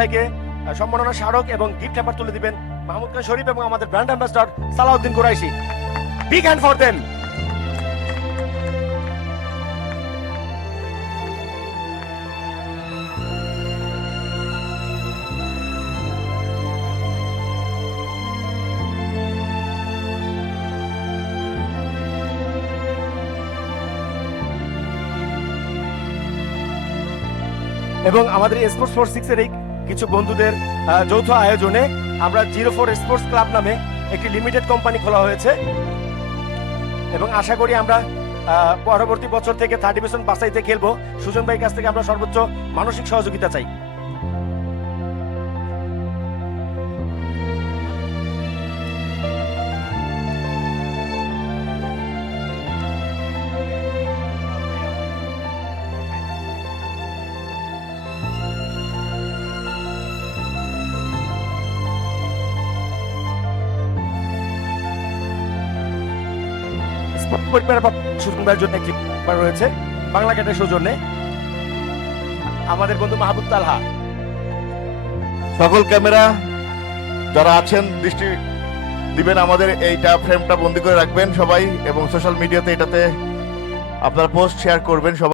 ভাইকে সম্মাননা স্মারক এবং গিফট হ্যাম্পার তুলে দিবেন মাহমুদ খান শরীফ এবং আমাদের brand ambassador Salauddin Qureshi. Big hand for them এবং আমাদের স্পোর্টস ফোর সিক্স এর এই কিছু বন্ধুদের যৌথ আয়োজনে আমরা জিরো ফোর স্পোর্টস ক্লাব নামে একটি লিমিটেড কোম্পানি খোলা হয়েছে। এবং আশা করি আমরা পরবর্তী বছর থেকে থার্টি পার্সেন্ট বাসাইতে খেলব। সুজন ভাইয়ের কাছ থেকে আমরা সর্বোচ্চ মানসিক সহযোগিতা চাই। ভাইয়ের জন্য একটি রয়েছে। বাংলা ক্যাটের সৌজন্যে। আমাদের বন্ধু মাহবুব তালহা। সকল ক্যামেরা যারা আছেন, দৃষ্টি দিবেন আমাদের এইটা ফ্রেমটা বন্দি করে রাখবেন সবাই এবং সোশ্যাল মিডিয়াতে এটাতে আপনারা পোস্ট শেয়ার করবেন সবাই।